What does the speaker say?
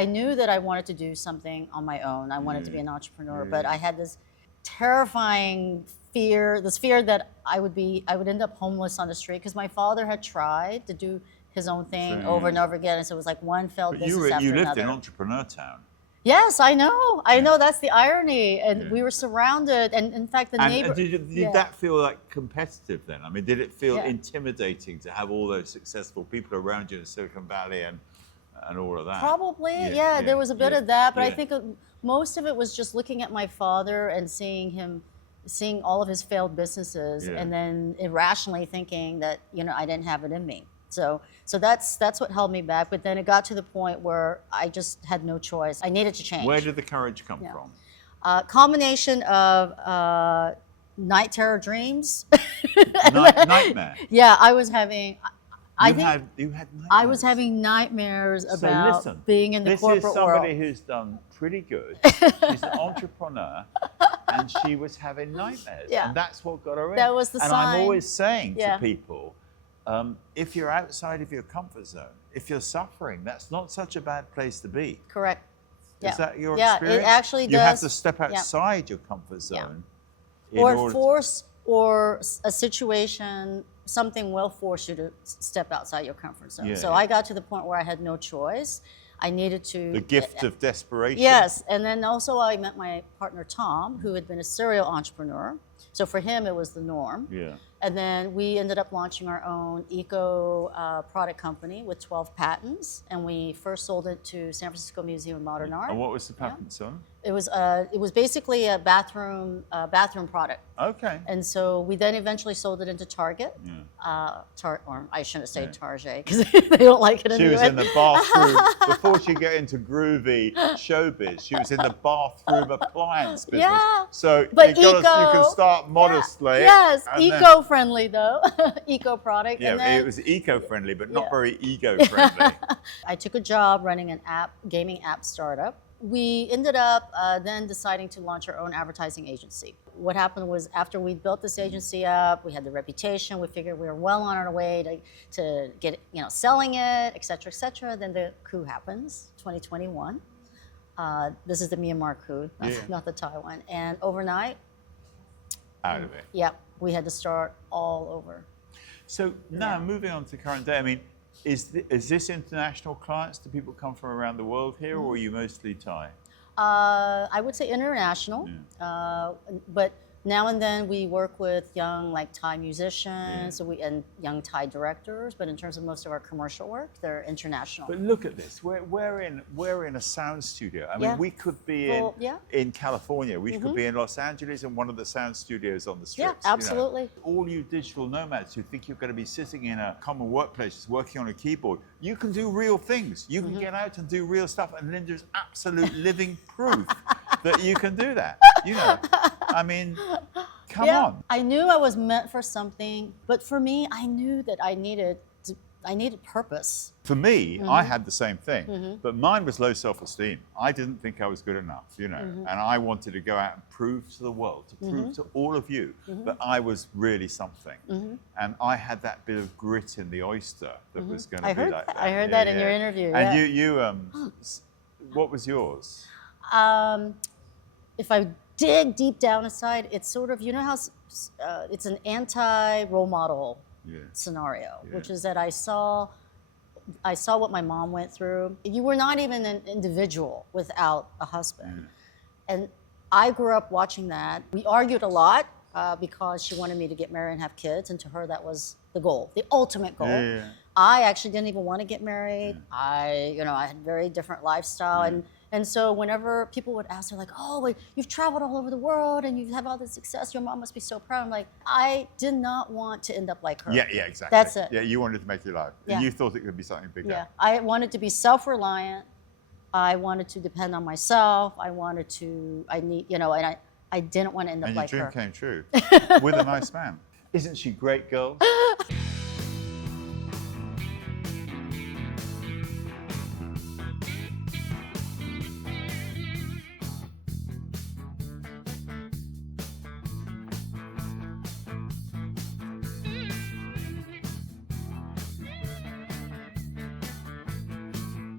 I knew that I wanted to do something on my own. I wanted to be an entrepreneur, but I had this terrifying fear, that I would end up homeless on the street, because my father had tried to do his own thing over and over again, and so it was like one failed business after you lived another. in entrepreneur town. Yes, I know. I know, that's the irony. And we were surrounded, and in fact, the neighbor. Did that feel like competitive then? I mean, did it feel intimidating to have all those successful people around you in Silicon Valley and all of that? Probably, there was a bit of that, but I think most of it was just looking at my father and seeing all of his failed businesses, and then irrationally thinking that, I didn't have it in me. So that's what held me back. But then it got to the point where I just had no choice. I needed to change. Where did the courage come from? Combination of night terror dreams. Nightmare. Yeah, I was having. You had nightmares. I was having nightmares about being in the corporate world. This is somebody who's done pretty good. She's an entrepreneur, and she was having nightmares. Yeah. And that's what got her in. That was the sign. And I'm always saying to people, if you're outside of your comfort zone, if you're suffering, that's not such a bad place to be. Correct. Is that your experience? Yeah, it actually does. You have to step outside your comfort zone. Or a situation, something will force you to step outside your comfort zone. So I got to the point where I had no choice. I needed to. The gift of desperation. Yes, and then also I met my partner Tom, who had been a serial entrepreneur. So for him, it was the norm. Yeah. And then we ended up launching our own eco product company with 12 patents, and we first sold it to San Francisco Museum of Modern Art. And what was the patents on? It was basically a bathroom product. Okay. And so we then eventually sold it into Target. Or I shouldn't say Target, because they don't like it. She was in the bathroom before she got into groovy showbiz. She was in the bathroom appliance business. Yeah. So but you can start modestly. Yes, eco-friendly though, eco product. Yeah, it was eco-friendly, but not very ego-friendly. I took a job running an gaming app startup. We ended up then deciding to launch our own advertising agency. What happened was, after we built this agency up, we had the reputation, we figured we were well on our way to get, selling it, et cetera, then the coup happens, 2021. This is the Myanmar coup, not the Taiwan. And overnight, out of it. Yep, we had to start all over. So now moving on to current day, I mean, is this international clients? Do people come from around the world here, or are you mostly Thai? I would say international, but now and then we work with young Thai musicians and young Thai directors. But in terms of most of our commercial work, they're international. But look at this. We're in a sound studio. I mean, we could be in California. We could be in Los Angeles in one of the sound studios on the strips. Yeah, absolutely. All you digital nomads who think you're going to be sitting in a common workplace just working on a keyboard, you can do real things. You can get out and do real stuff. And Linda's absolute living proof that you can do that. I mean, come on. I knew I was meant for something, but for me, I knew that I needed purpose. For me, I had the same thing, but mine was low self-esteem. I didn't think I was good enough, and I wanted to go out and prove to the world, to prove to all of you that I was really something. And I had that bit of grit in the oyster that was going to be like that. I heard that in your interview. And you what was yours? If I dig deep down inside, it's sort of, how it's an anti-role model scenario, which is that I saw what my mom went through. You were not even an individual without a husband. And I grew up watching that. We argued a lot because she wanted me to get married and have kids, and to her that was the goal, the ultimate goal. I actually didn't even want to get married. I had a very different lifestyle. And so whenever people would ask, they're like, oh, well, you've traveled all over the world and you have all this success, your mom must be so proud. I'm like, I did not want to end up like her. Yeah, exactly. That's it. Yeah, you wanted to make your life. Yeah. And you thought it could be something bigger. Yeah, I wanted to be self-reliant. I wanted to depend on myself. I didn't want to end up like her. And your dream came true with a nice man. Isn't she great, girls?